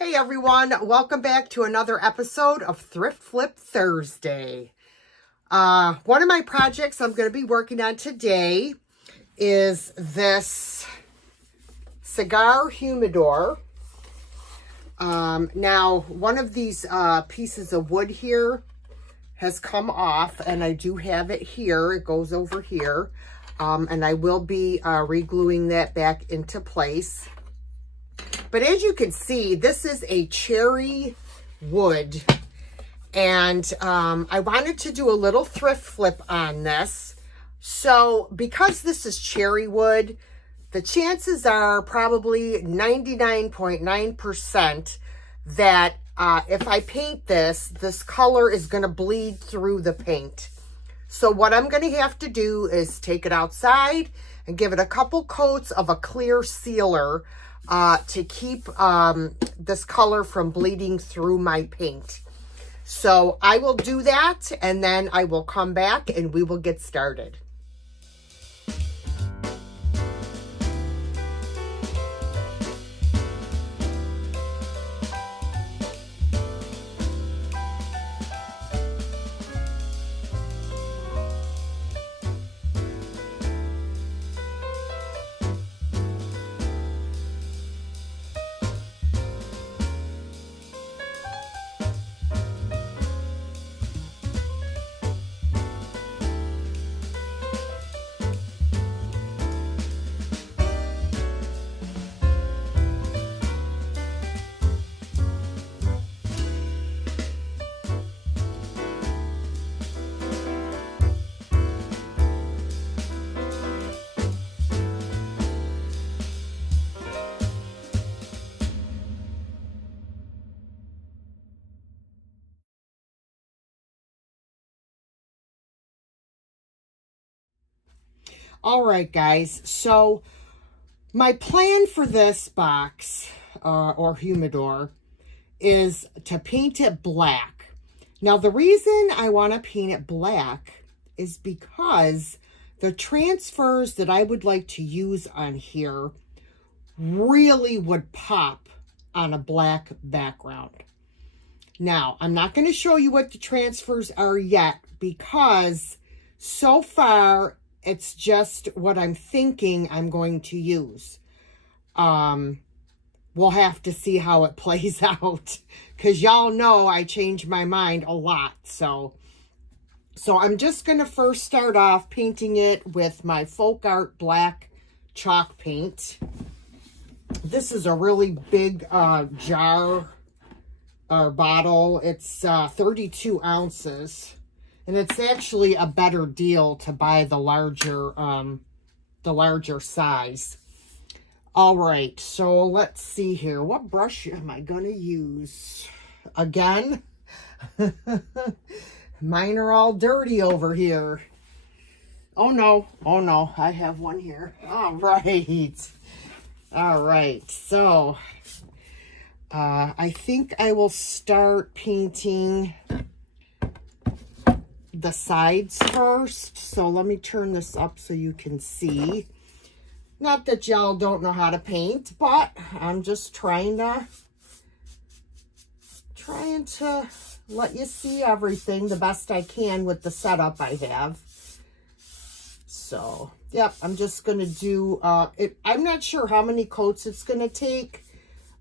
Hey everyone, welcome back to another episode of Thrift Flip Thursday. One of my projects I'm going to be working on today is this cigar humidor. Now, one of these pieces of wood here has come off, and I do have it here. It goes over here, and I will be re-gluing that back into place. But as you can see, this is a cherry wood, and I wanted to do a little thrift flip on this. So because this is cherry wood, the chances are probably 99.9% that if I paint this color is going to bleed through the paint. So what I'm going to have to do is take it outside and give it a couple coats of a clear sealer to keep this color from bleeding through my paint. So I will do that, and then I will come back and we will get started. All right, guys, so my plan for this box or humidor is to paint it black. Now, the reason I want to paint it black is because the transfers that I would like to use on here really would pop on a black background. Now, I'm not going to show you what the transfers are yet because so far it's just what I'm thinking I'm going to use. We'll have to see how it plays out because y'all know I change my mind a lot. So I'm just going to first start off painting it with my Folk Art black chalk paint. This is a really big jar or bottle. It's 32 ounces. And it's actually a better deal to buy the larger size. All right, so let's see here. What brush am I going to use? Again, mine are all dirty over here. Oh no, I have one here. All right. So I think I will start painting the sides first. So let me turn this up so you can see. Not that y'all don't know how to paint, but I'm just trying to let you see everything the best I can with the setup I have. So, yep, I'm just going to do it. I'm not sure how many coats it's going to take.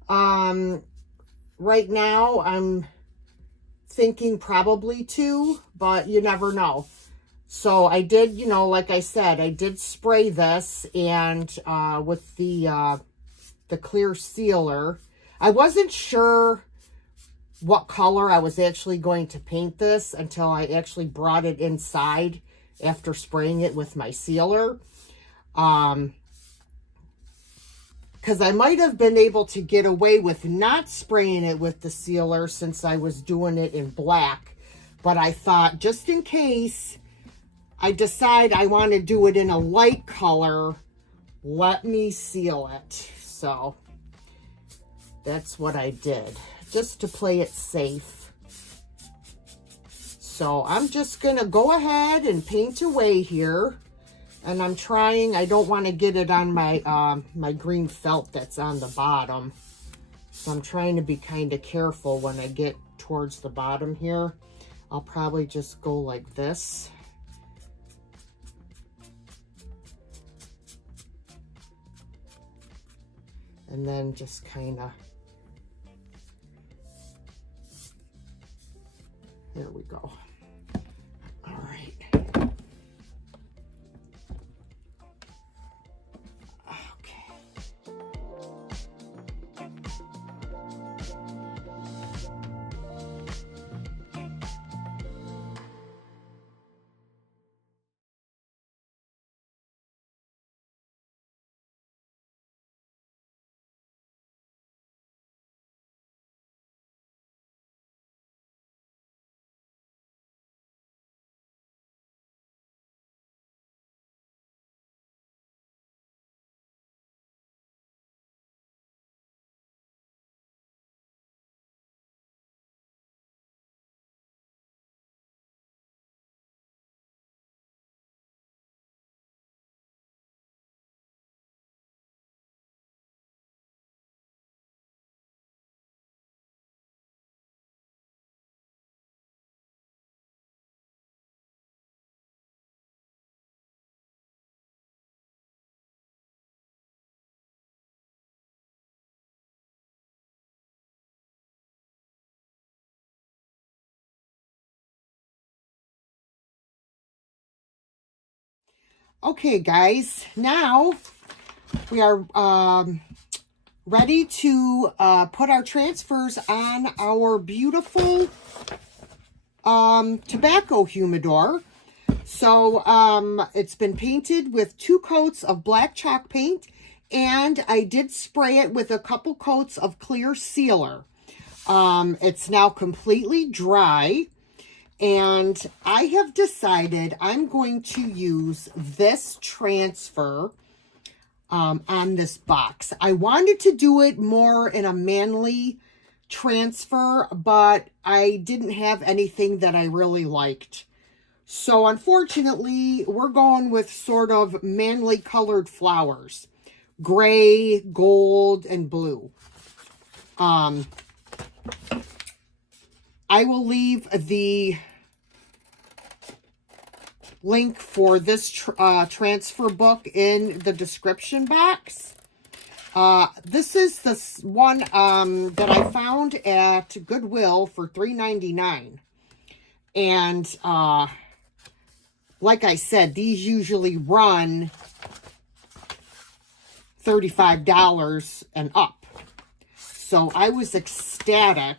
Right now I'm thinking probably 2, but you never know. So I did, like I said, I did spray this and with the clear sealer. I wasn't sure what color I was actually going to paint this until I actually brought it inside after spraying it with my sealer. Because I might have been able to get away with not spraying it with the sealer since I was doing it in black. But I thought, just in case I decide I want to do it in a light color, let me seal it. So that's what I did, just to play it safe. So I'm just going to go ahead and paint away here. And I'm trying, I don't want to get it on my my green felt that's on the bottom. So I'm trying to be kind of careful when I get towards the bottom here. I'll probably just go like this. And then just kind of, there we go. All right. Okay, guys, now we are ready to put our transfers on our beautiful tobacco humidor. So it's been painted with 2 coats of black chalk paint, and I did spray it with a couple coats of clear sealer. It's now completely dry. And I have decided I'm going to use this transfer on this box. I wanted to do it more in a manly transfer, but I didn't have anything that I really liked. So unfortunately, we're going with sort of manly colored flowers. Gray, gold, and blue. I will leave the link for this transfer book in the description box. This is the one that I found at Goodwill for $3.99. And like I said, these usually run $35 and up. So I was ecstatic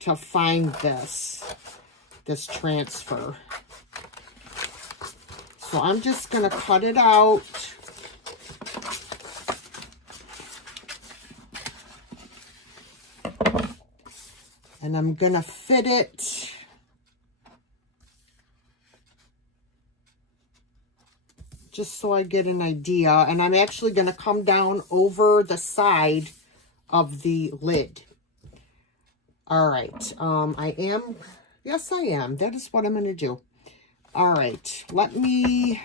to find this transfer. So I'm just going to cut it out. And I'm going to fit it just so I get an idea. And I'm actually going to come down over the side of the lid. All right. Yes, I am. That is what I'm going to do. All right. I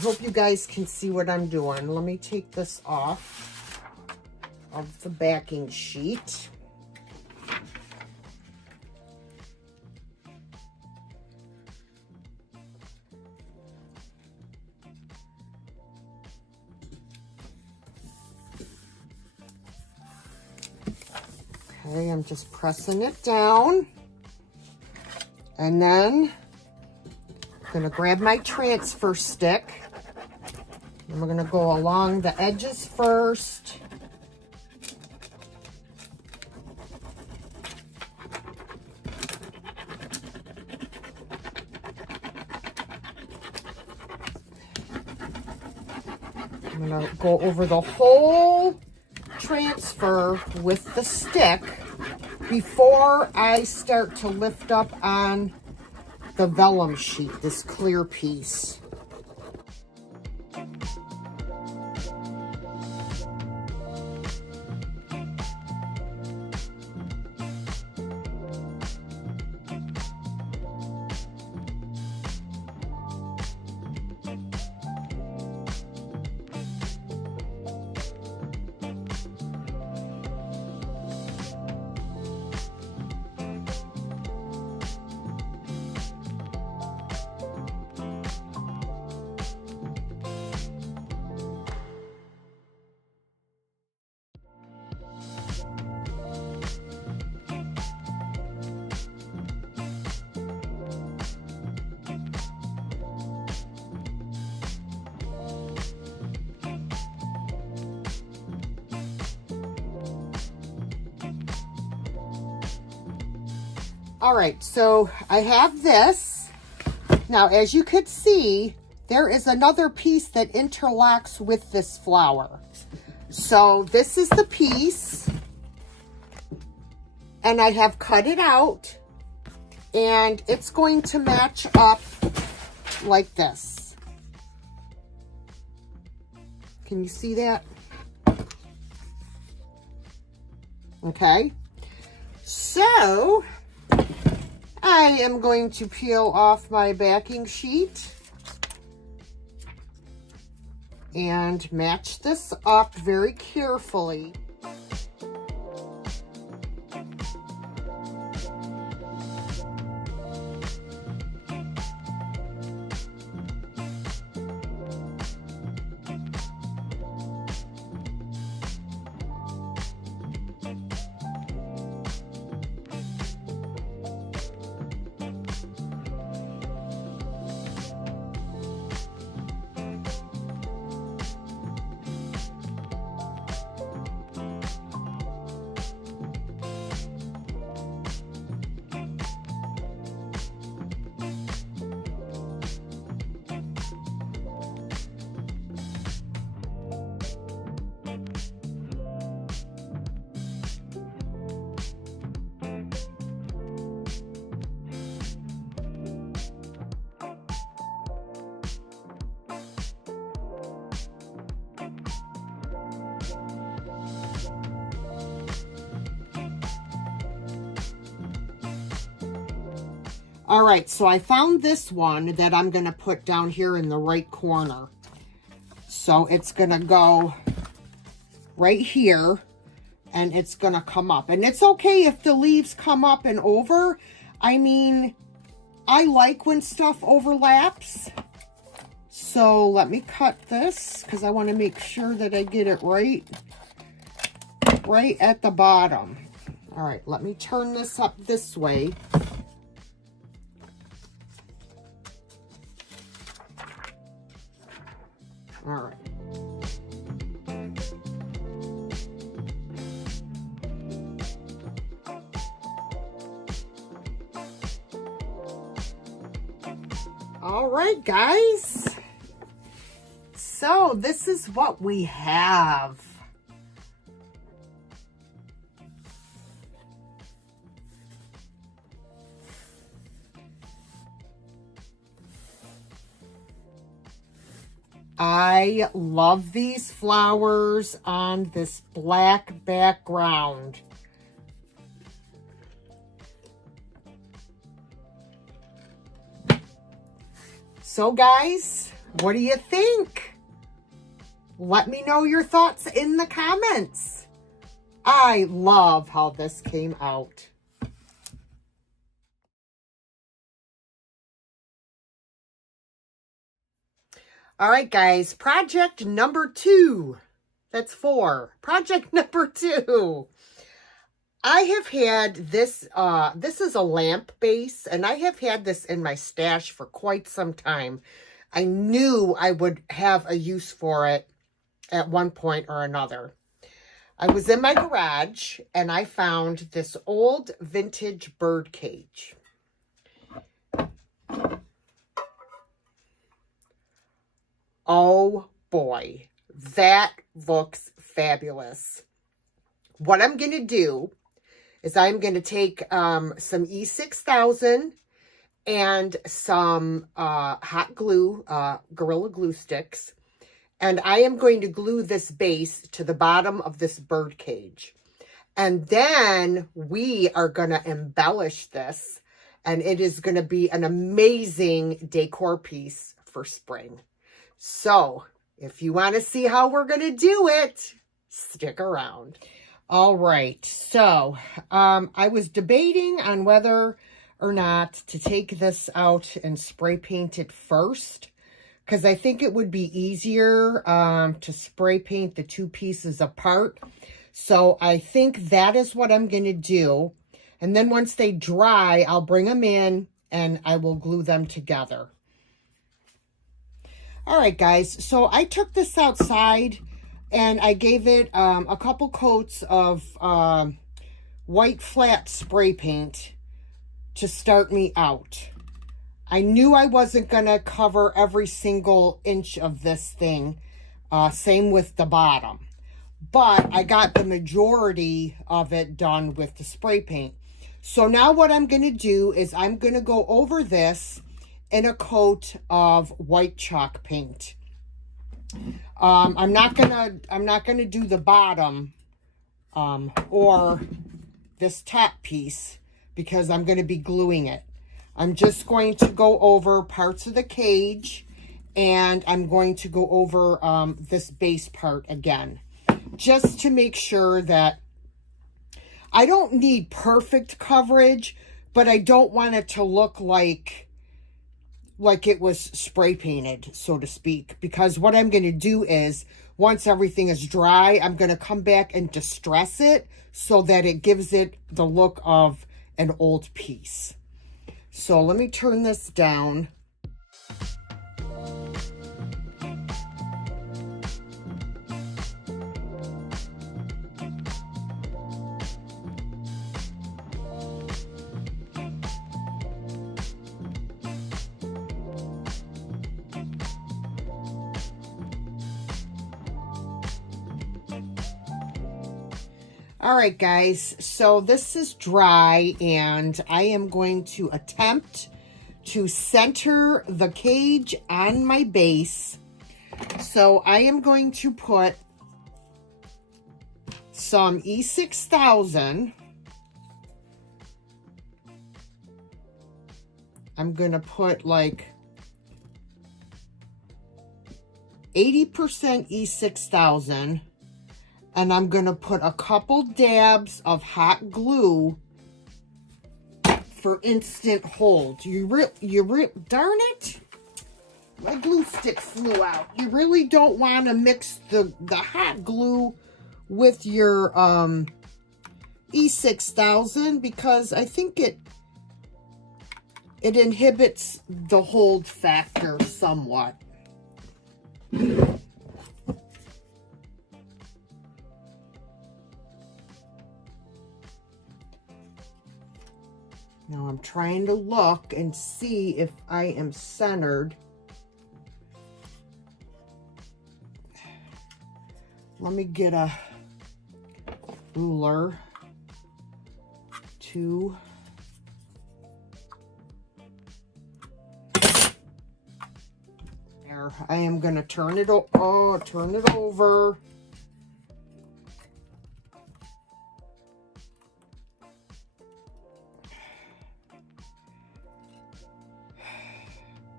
hope you guys can see what I'm doing. Let me take this off of the backing sheet. Okay, I'm just pressing it down. And then I'm going to grab my transfer stick. And we're going to go along the edges first. I'm going to go over the whole transfer with the stick before I start to lift up on the vellum sheet, this clear piece. All right, so I have this. Now, as you could see, there is another piece that interlocks with this flower. So this is the piece, and I have cut it out, and it's going to match up like this. Can you see that? Okay, so I am going to peel off my backing sheet and match this up very carefully. All right, so I found this one that I'm going to put down here in the right corner. So it's going to go right here, and it's going to come up. And it's okay if the leaves come up and over. I mean, I like when stuff overlaps. So let me cut this because I want to make sure that I get it right at the bottom. All right, let me turn this up this way. All right. All right, guys. So this is what we have. I love these flowers on this black background. So guys, what do you think? Let me know your thoughts in the comments. I love how this came out. All right, guys, project number 2. That's 4. Project number 2. I have had this, this is a lamp base, and I have had this in my stash for quite some time. I knew I would have a use for it at one point or another. I was in my garage, and I found this old vintage bird cage. Oh boy, that looks fabulous. What I'm going to do is I'm going to take some E6000 and some hot glue, Gorilla Glue sticks, and I am going to glue this base to the bottom of this bird cage. And then we are going to embellish this, and it is going to be an amazing decor piece for spring. So, if you want to see how we're going to do it, stick around. All right, so I was debating on whether or not to take this out and spray paint it first, because I think it would be easier to spray paint the two pieces apart. So I think that is what I'm going to do. And then once they dry, I'll bring them in and I will glue them together. All right, guys, so I took this outside and I gave it a couple coats of white flat spray paint to start me out. I knew I wasn't going to cover every single inch of this thing. Same with the bottom. But I got the majority of it done with the spray paint. So now what I'm going to do is I'm going to go over this in a coat of white chalk paint. I'm not gonna do the bottom or this top piece because I'm going to be gluing it. I'm just going to go over parts of the cage, and I'm going to go over this base part again, just to make sure that I don't need perfect coverage, but I don't want it to look like it was spray painted, so to speak. Because what I'm going to do is, once everything is dry, I'm going to come back and distress it so that it gives it the look of an old piece. So let me turn this down. All right, guys, so this is dry, and I am going to attempt to center the cage on my base. So I am going to put some E6000. I'm going to put like 80% E6000. And I'm going to put a couple dabs of hot glue for instant hold. Darn it. My glue stick flew out. You really don't want to mix the hot glue with your E6000 because I think it inhibits the hold factor somewhat. Now I'm trying to look and see if I am centered. Let me get a ruler to there. I am going to turn it over.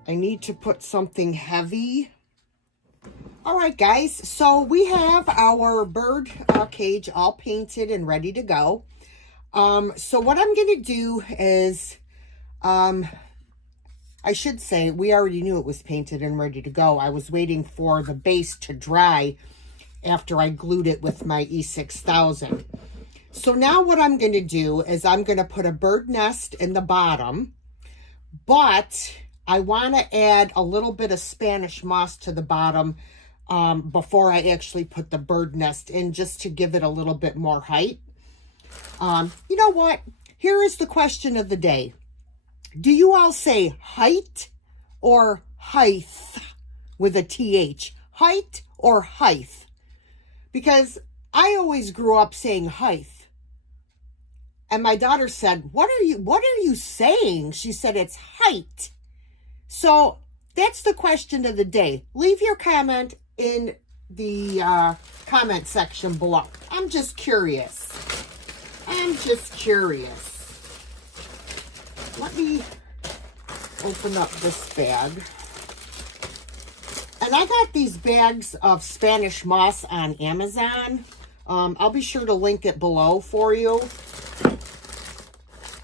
I need to put something heavy. All right, guys, so we have our bird cage all painted and ready to go. So what I'm going to do is, I should say, we already knew it was painted and ready to go. I was waiting for the base to dry after I glued it with my E6000. So now what I'm going to do is I'm going to put a bird nest in the bottom, but I want to add a little bit of Spanish moss to the bottom before I actually put the bird nest in, just to give it a little bit more height. You know what? Here is the question of the day. Do you all say height or height with a TH? Height or height? Because I always grew up saying height. And my daughter said, what are you saying? She said, it's height. So that's the question of the day. Leave your comment in the comment section below. I'm just curious. Let me open up this bag. And I got these bags of Spanish moss on Amazon. I'll be sure to link it below for you.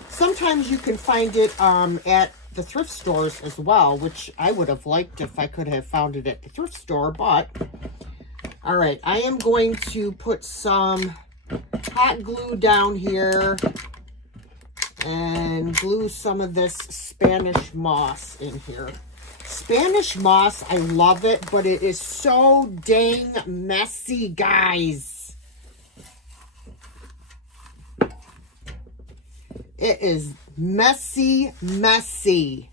Sometimes you can find it at the thrift stores as well, which I would have liked if I could have found it at the thrift store, but all right, I am going to put some hot glue down here and glue some of this Spanish moss in here. Spanish moss, I love it, but it is so dang messy, guys. It is Messy, messy.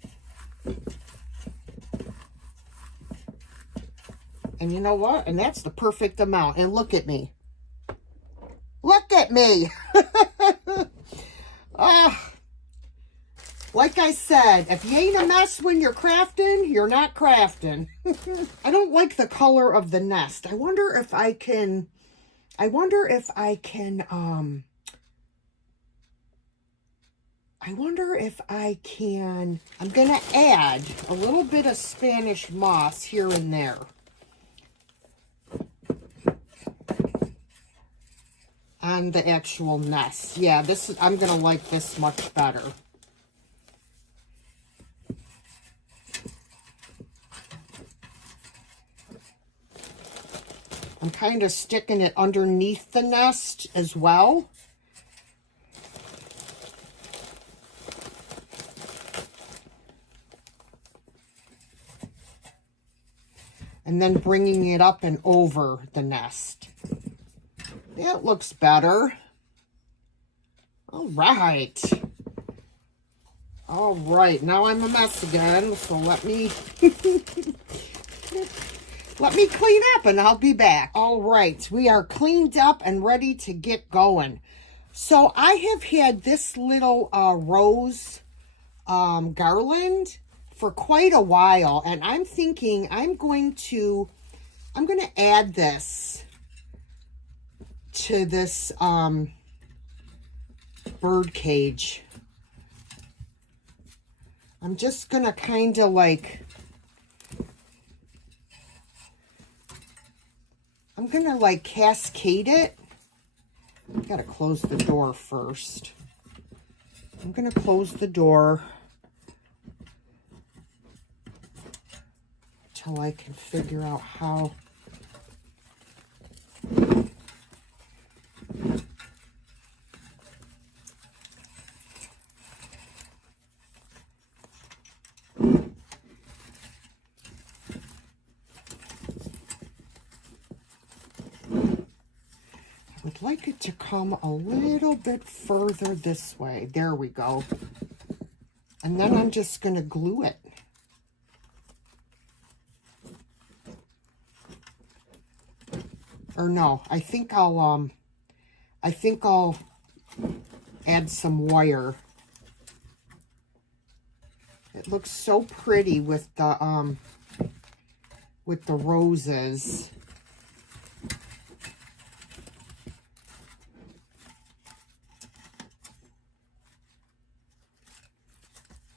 And you know what? And that's the perfect amount. And look at me. Look at me. Like I said, if you ain't a mess when you're crafting, you're not crafting. I don't like the color of the nest. I wonder if I can, I'm going to add a little bit of Spanish moss here and there. On the actual nest. Yeah, I'm going to like this much better. I'm kind of sticking it underneath the nest as well. And then bringing it up and over the nest. That looks better. All right. All right, now I'm a mess again, so let me clean up and I'll be back. All right, we are cleaned up and ready to get going. So I have had this little rose garland for quite a while, and I'm thinking I'm going to add this to this bird cage. I'm just going to kind of like, I'm going to like cascade it. I've got to close the door first. I'm going to close the door till I can figure out how. I would like it to come a little bit further this way. There we go. And then I'm just going to glue it. Or no, I think I'll add some wire. It looks so pretty with the roses.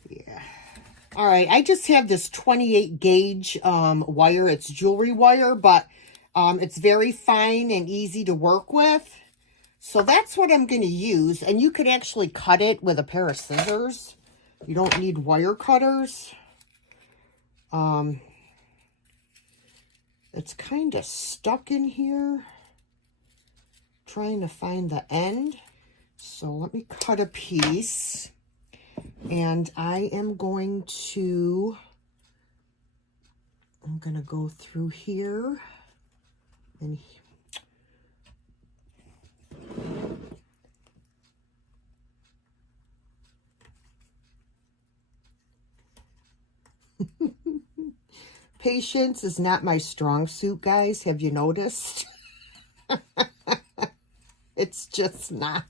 Yeah. All right, I just have this 28 gauge wire. It's jewelry wire, but it's very fine and easy to work with. So that's what I'm going to use. And you could actually cut it with a pair of scissors. You don't need wire cutters. It's kind of stuck in here. Trying to find the end. So let me cut a piece. And I'm going to go through here and patience is not my strong suit, guys. Have you noticed? It's just not.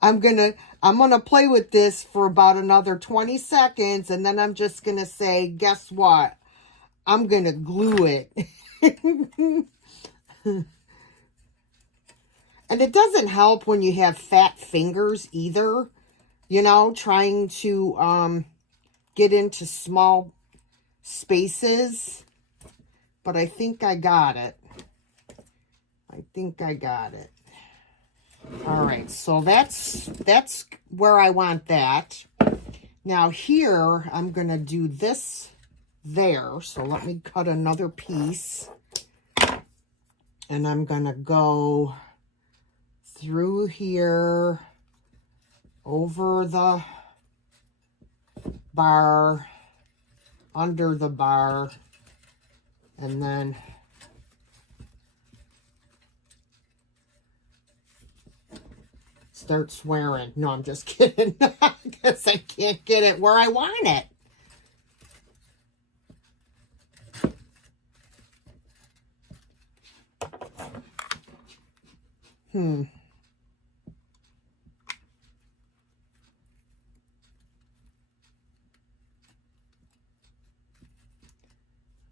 I'm gonna play with this for about another 20 seconds, and then I'm just gonna say, guess what? I'm gonna glue it. And it doesn't help when you have fat fingers either, you know, trying to get into small spaces. But I think I got it. All right, so that's where I want that. Now here, I'm going to do this there. So let me cut another piece. And I'm going to go through here, over the bar, under the bar, and then start swearing. No, I'm just kidding. Because I can't get it where I want it.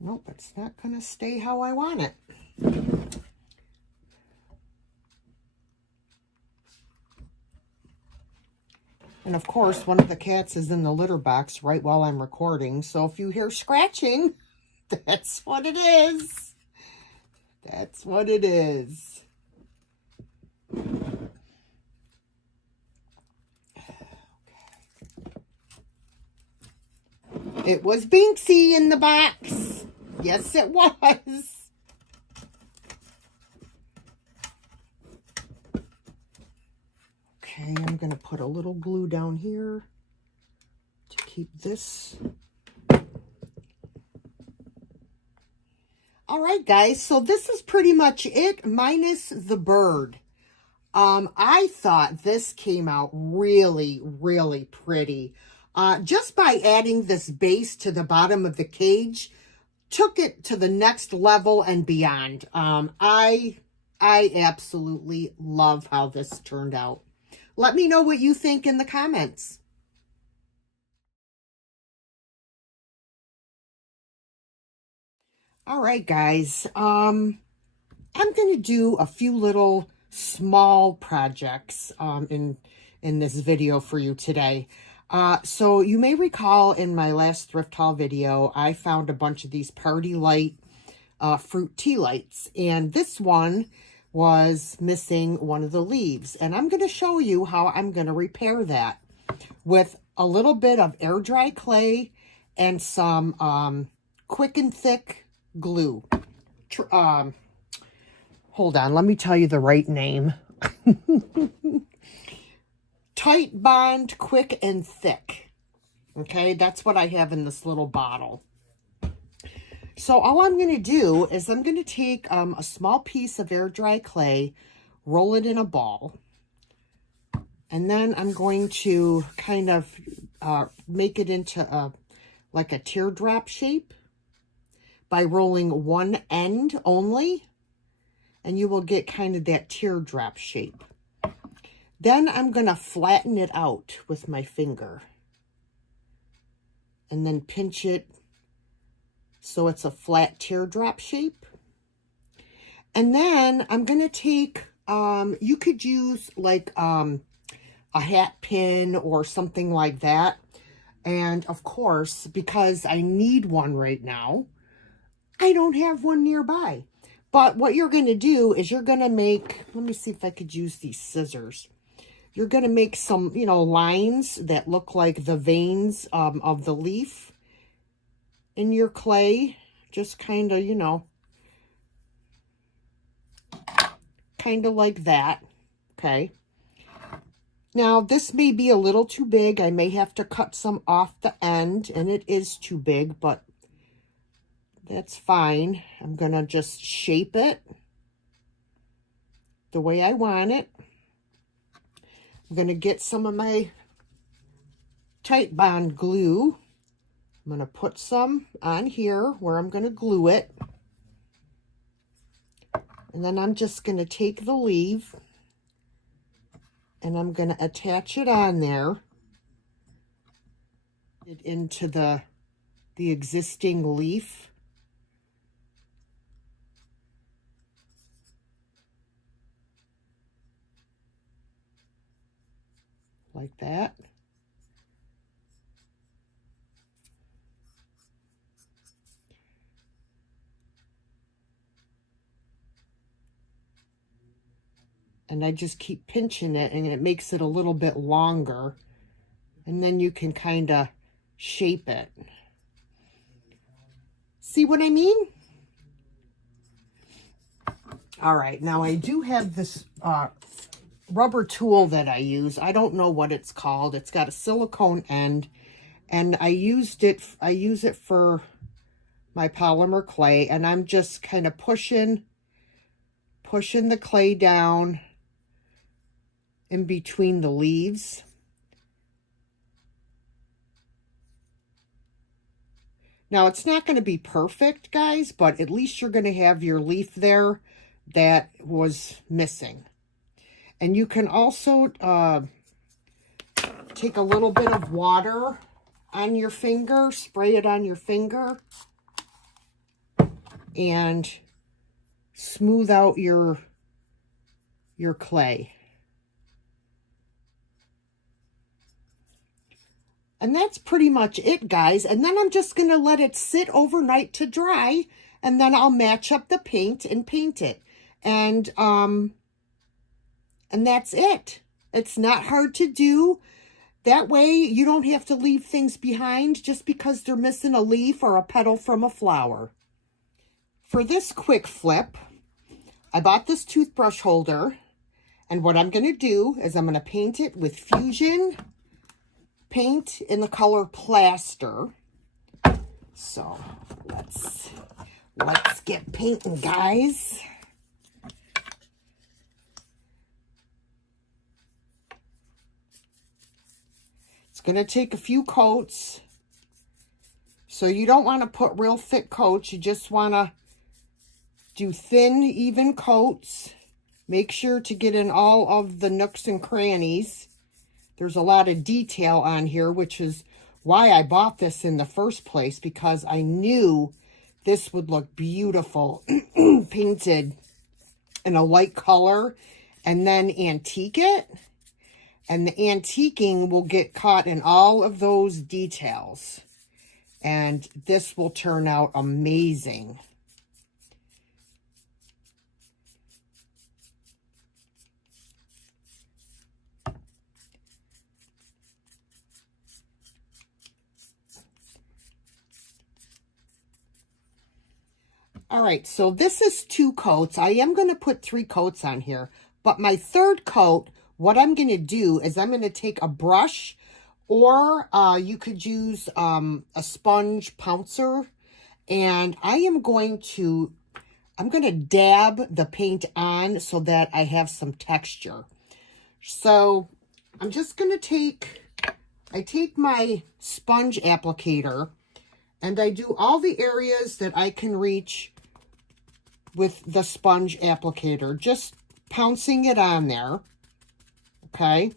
Nope, it's not going to stay how I want it. And of course, one of the cats is in the litter box right while I'm recording. So if you hear scratching, that's what it is. That's what it is. It was Binksy in the box. Yes, it was. Okay, I'm going to put a little glue down here to keep this. All right, guys, so this is pretty much it, minus the bird. I thought this came out really, really pretty. Just by adding this base to the bottom of the cage, took it to the next level and beyond. I absolutely love how this turned out. Let me know what you think in the comments. All right, guys. I'm going to do a few little small projects in this video for you today. So you may recall in my last thrift haul video, I found a bunch of these party light fruit tea lights, and this one was missing one of the leaves, and I'm going to show you how I'm going to repair that with a little bit of air dry clay and some quick and thick glue. Hold on, let me tell you the right name. Tight Bond Quick and Thick. Okay, that's what I have in this little bottle. So all I'm going to do is I'm going to take a small piece of air dry clay, roll it in a ball, and then I'm going to kind of make it into like a teardrop shape by rolling one end only, and you will get kind of that teardrop shape. Then I'm going to flatten it out with my finger and then pinch it so it's a flat teardrop shape. And then I'm going to take, you could use like a hat pin or something like that. And of course, because I need one right now, I don't have one nearby. But what you're going to do is you're going to make, let me see if I could use these scissors. You're going to make some, lines that look like the veins of the leaf in your clay. Just kind of, kind of like that. Okay. Now, this may be a little too big. I may have to cut some off the end, and it is too big, but that's fine. I'm going to just shape it the way I want it. I'm going to get some of my Tight Bond glue. I'm going to put some on here where I'm going to glue it. And then I'm just going to take the leaf and I'm going to attach it on there. Into the existing leaf. Like that. And I just keep pinching it, and it makes it a little bit longer. And then you can kind of shape it. See what I mean? All right, now I do have this rubber tool that I use. I don't know what it's called. It's got a silicone end, and I use it for my polymer clay, and I'm just kind of pushing the clay down in between the leaves. Now, it's not going to be perfect, guys, but at least you're going to have your leaf there that was missing. And you can also take a little bit of water on your finger, spray it on your finger, and smooth out your clay. And that's pretty much it, guys. And then I'm just going to let it sit overnight to dry, and then I'll match up the paint and paint it. And that's it. It's not hard to do. That way you don't have to leave things behind just because they're missing a leaf or a petal from a flower. For this quick flip, I bought this toothbrush holder, and what I'm going to do is I'm going to paint it with Fusion paint in the color Plaster. So let's get painting, guys. It's going to take a few coats. So you don't want to put real thick coats. You just want to do thin, even coats. Make sure to get in all of the nooks and crannies. There's a lot of detail on here, which is why I bought this in the first place, because I knew this would look beautiful painted in a light color and then antique it. And the antiquing will get caught in all of those details. And this will turn out amazing. All right, so this is 2 coats. I am going to put 3 coats on here. But my third coat, what I'm going to do is I'm going to take a brush, or you could use a sponge pouncer. And I'm going to dab the paint on so that I have some texture. So I'm just going to I take my sponge applicator, and I do all the areas that I can reach with the sponge applicator, just pouncing it on there, okay?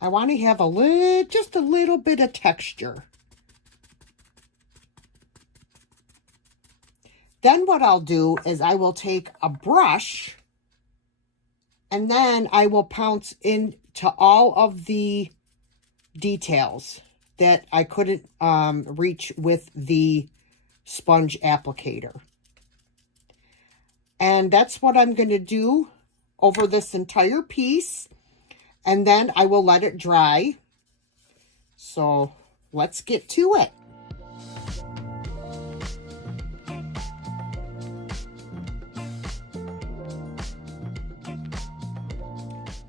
I want to have just a little bit of texture. Then what I'll do is I will take a brush, and then I will pounce into all of the details that I couldn't reach with the sponge applicator. And that's what I'm going to do over this entire piece. And then I will let it dry. So let's get to it.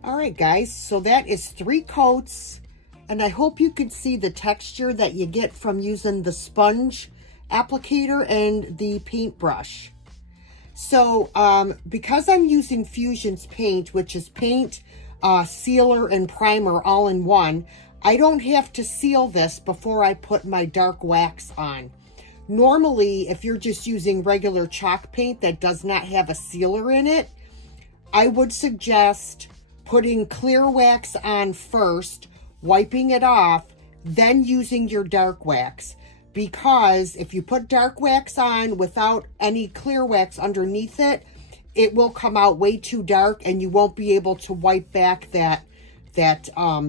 All right, guys, so that is 3 coats, and I hope you can see the texture that you get from using the sponge applicator and the paintbrush. So because I'm using Fusion's paint, which is paint, sealer, and primer all in one, I don't have to seal this before I put my dark wax on. Normally, if you're just using regular chalk paint that does not have a sealer in it, I would suggest putting clear wax on first, wiping it off, then using your dark wax. Because if you put dark wax on without any clear wax underneath it, it will come out way too dark and you won't be able to wipe back that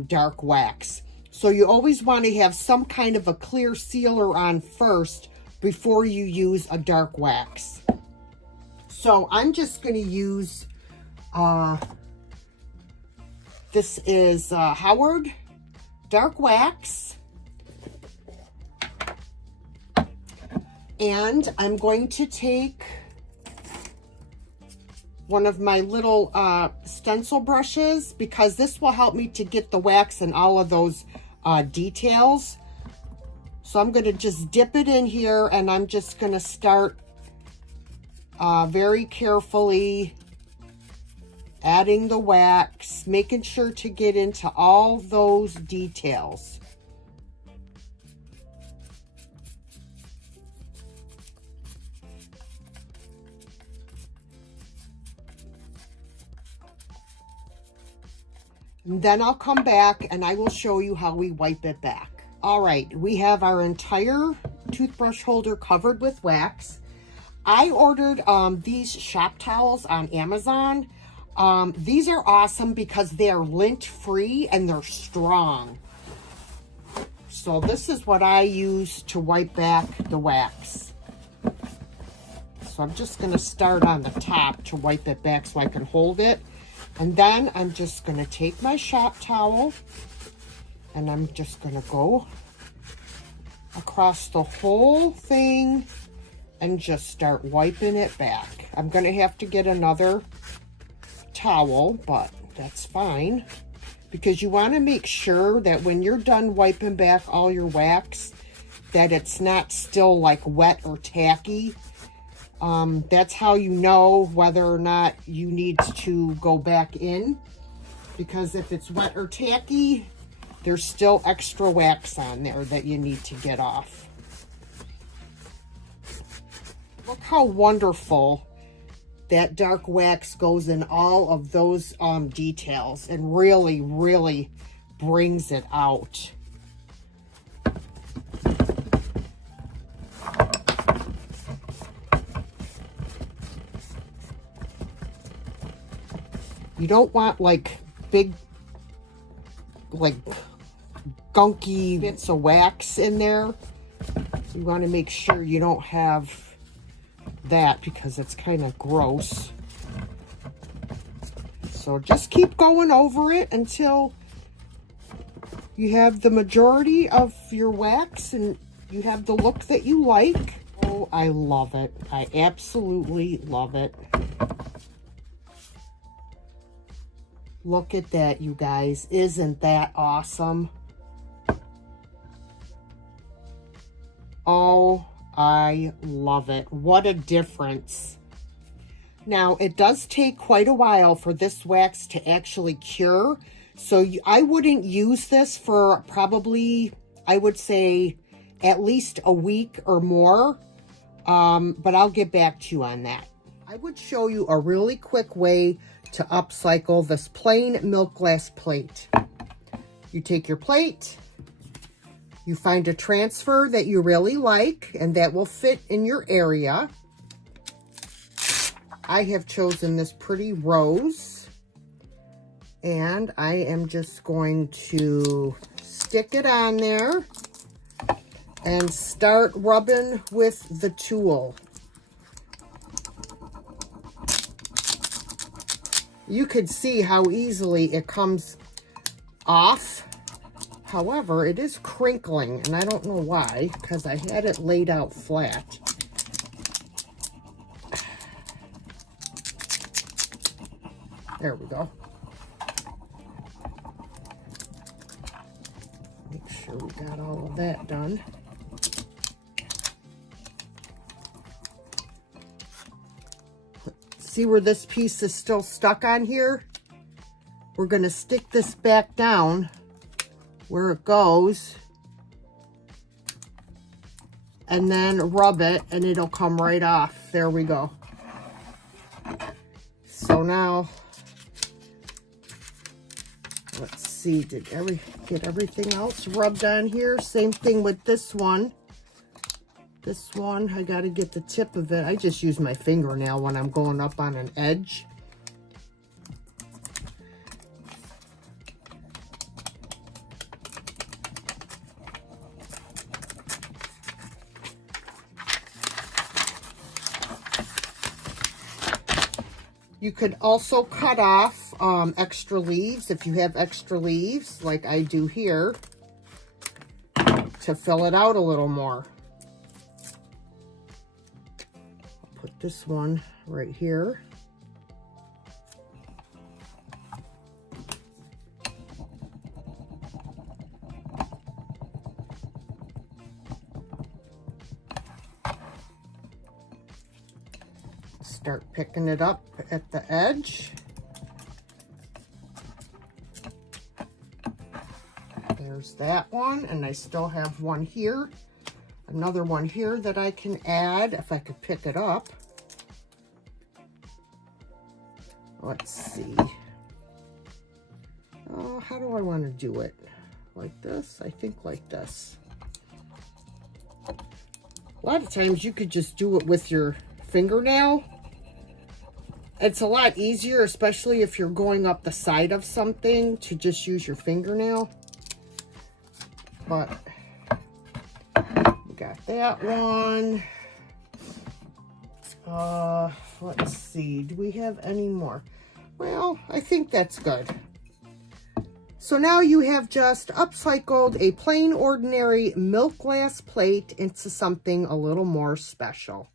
dark wax. So you always want to have some kind of a clear sealer on first before you use a dark wax. So I'm just going to use this is Howard Dark Wax. And I'm going to take one of my little stencil brushes, because this will help me to get the wax and all of those details. So I'm going to just dip it in here, and I'm just going to start very carefully adding the wax, making sure to get into all those details. And then I'll come back and I will show you how we wipe it back. All right, we have our entire toothbrush holder covered with wax. I ordered these shop towels on Amazon. These are awesome because they are lint-free and they're strong. So this is what I use to wipe back the wax. So I'm just going to start on the top to wipe it back so I can hold it. And then I'm just going to take my shop towel and I'm just going to go across the whole thing and just start wiping it back. I'm going to have to get another towel, but that's fine, because you want to make sure that when you're done wiping back all your wax, that it's not still like wet or tacky. That's how you know whether or not you need to go back in, because if it's wet or tacky, there's still extra wax on there that you need to get off. Look how wonderful that dark wax goes in all of those details and really, really brings it out. You don't want like big, like gunky bits of wax in there. You want to make sure you don't have that because it's kind of gross. So just keep going over it until you have the majority of your wax and you have the look that you like. Oh, I love it. I absolutely love it. Look at that, you guys. Isn't that awesome? Oh, I love it. What a difference. Now, it does take quite a while for this wax to actually cure. So I wouldn't use this for probably, I would say, at least a week or more. But I'll get back to you on that. I would show you a really quick way to upcycle this plain milk glass plate. You take your plate, you find a transfer that you really like and that will fit in your area. I have chosen this pretty rose, and I am just going to stick it on there and start rubbing with the tool. You could see how easily it comes off. However, it is crinkling, and I don't know why, because I had it laid out flat. There we go. Make sure we got all of that done. See where this piece is still stuck on here? We're going to stick this back down where it goes and then rub it and it'll come right off. There we go. So now, let's see, get everything else rubbed on here? Same thing with this one. This one, I got to get the tip of it. I just use my fingernail when I'm going up on an edge. You could also cut off extra leaves if you have extra leaves, like I do here, to fill it out a little more. Put this one right here. start picking it up at the edge. There's that one, and I still have one here. Another one here that I can add if I could pick it up. Let's see. How do I want to do it? Like this? I think like this. A lot of times you could just do it with your fingernail. It's a lot easier, especially if you're going up the side of something, to just use your fingernail. But we got that one. Let's see. Do we have any more? Well, I think that's good. So now you have just upcycled a plain ordinary milk glass plate into something a little more special.